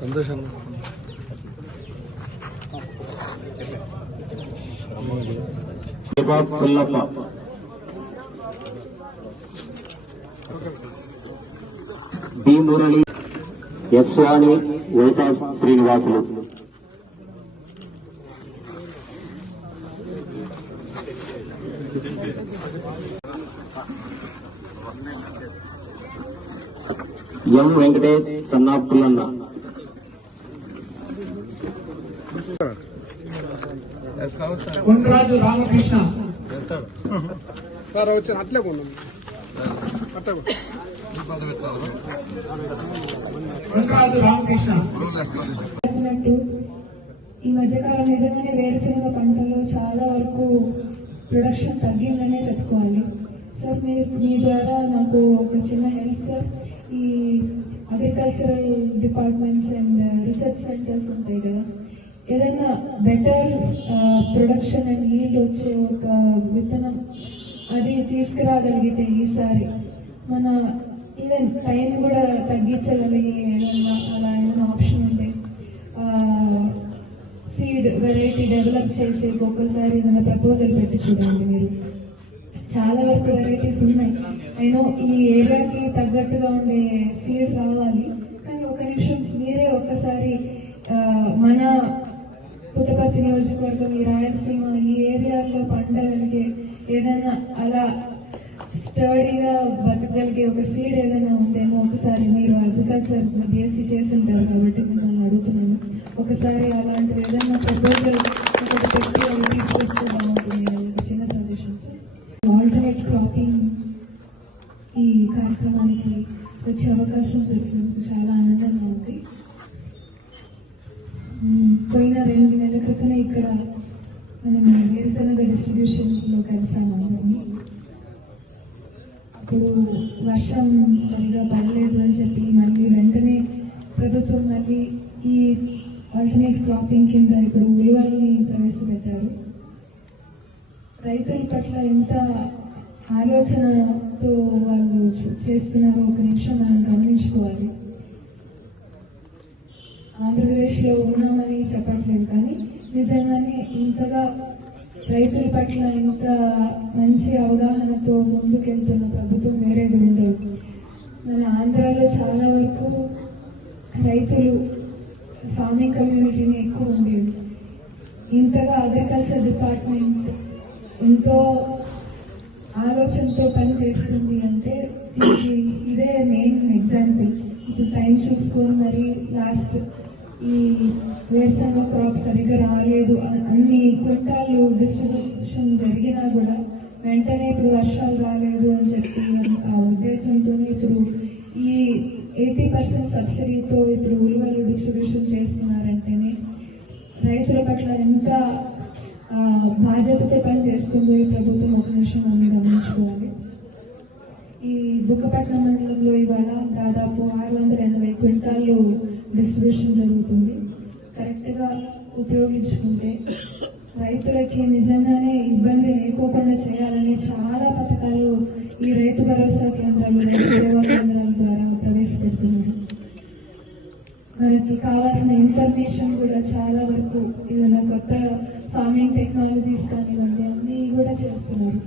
సంతోషం. డి మురళి, యశ్వాని, వైతా శ్రీనివాసులు. ఎం వెంకటేష్, సన్నా పుల్లన్న. కొండరాజు రామకృష్ణ. అట్లే కొండరాజు రామకృష్ణ. ఈ మధ్యకాలం నిజంగానే వేరుశనగ పంటలో చాలా వరకు ప్రొడక్షన్ తగ్గిందనే చెప్పుకోవాలి. సార్ మీ ద్వారా నాకు ఒక చిన్న హెల్ప్ సార్. ఈ agricultural departments and research centres ఉంటాయి కదా, ఏదైనా బెటర్ ప్రొడక్షన్ అండ్ ఈల్డ్ వచ్చే ఒక విత్తనం అది తీసుకురాగలిగితే ఈసారి మన ఈవెన్ టైం కూడా తగ్గించగలిగి ఏదన్నా అలా ఏదైనా ఆప్షన్ ఉంటే సీడ్ వెరైటీ డెవలప్ చేసి ఒక్కసారి ఏదైనా ప్రపోజల్ పెట్టి చూడండి. మీరు చాలా వరకు వెరైటీస్ ఉన్నాయి. అయినో ఈ ఏరియాకి తగ్గట్టుగా ఉండే సీడ్ రావాలి, కానీ ఒక నిమిషం మీరే ఒక్కసారి మన పుట్టపర్తి నియోజకవర్గం, ఈ రాయలసీమ ఈ ఏరియాలో పండగలిగే ఏదైనా అలా స్టడీగా బతకగలిగే ఒక సీడ్ ఏదైనా ఉందేమో ఒకసారి, మీరు అగ్రికల్చర్ బీఎస్సీ చేసి ఉంటారు కాబట్టి మిమ్మల్ని అడుగుతున్నాను, ఒకసారి అలాంటివి ఏదైనా ప్రపోజల్ ఒకటి పెట్టి అవి తీసుకొస్తే బాగుంటుంది. ఒక చిన్న సజెషన్ సార్. ఆల్టర్నేట్ క్రాపింగ్ ఈ కార్యక్రమానికి వచ్చే అవకాశం దొరికినందుకు చాలా ఆనందంగా ఉంది. పోయిన 2 నెలల క్రితమే ఇక్కడ మనం వేరుశనగ డిస్ట్రిబ్యూషన్లో కలిసాము. అప్పుడు వర్షం సరిగా పడలేదు అని చెప్పి మళ్ళీ వెంటనే ప్రభుత్వం మళ్ళీ ఈ ఆల్టర్నేట్ క్రాపింగ్ కింద ఇప్పుడు ఉలువల్ని ప్రవేశపెట్టారు. రైతుల పట్ల ఎంత ఆలోచనతో వాళ్ళు చేస్తున్నారో ఒక నిమిషం మనం గమనించుకోవాలి. ఆంధ్రప్రదేశ్లో ఉన్నామని చెప్పట్లేదు, కానీ నిజంగానే ఇంతగా రైతుల పట్ల ఇంత మంచి అవగాహనతో ముందుకెళ్తున్న ప్రభుత్వం వేరేది ఉండదు. మన ఆంధ్రాలో చాలా వరకు రైతులు ఫార్మింగ్ కమ్యూనిటీని ఎక్కువ ఉండేది. ఇంతగా అగ్రికల్చర్ డిపార్ట్మెంట్ ఎంతో ఆలోచనతో పని చేస్తుంది అంటే ఇదే మెయిన్ ఎగ్జాంపుల్. ఇప్పుడు టైం చూసుకొని మరి లాస్ట్ ఈ వేరుశనగ క్రాప్ సరిగ్గా రాలేదు, అన్ని క్వింటాలు డిస్ట్రిబ్యూషన్ జరిగినా కూడా వెంటనే ఇప్పుడు వర్షాలు రాలేదు అని చెప్పి ఆ ఉద్దేశంతో ఇప్పుడు ఈ 80% సబ్సిడీతో ఇప్పుడు ఉలువలు డిస్ట్రిబ్యూషన్ చేస్తున్నారంటేనే రైతుల పట్ల ఎంత బాధ్యతతో పని చేస్తుందో ఈ ప్రభుత్వం ఒక నిమిషం మనం గమనించుకోవాలి. ఈ బుక్కపట్నం మండలంలో ఇవాళ దాదాపు 680 క్వింటాళ్ళు డిస్ట్రిబ్యూషన్ జరుగుతుంది. కరెక్ట్గా ఉపయోగించుకుంటే రైతులకి నిజంగానే ఇబ్బంది లేకోకుండా చేయాలని చాలా పథకాలు ఈ రైతు భరోసా కేంద్రాలు, రైతు సేవా కేంద్రాల ద్వారా ప్రవేశపెడుతున్నారు. మనకి కావాల్సిన ఇన్ఫర్మేషన్ కూడా చాలా వరకు ఏదైనా కొత్త ఫార్మింగ్ టెక్నాలజీస్ కానివ్వండి అన్నీ కూడా చేస్తున్నారు.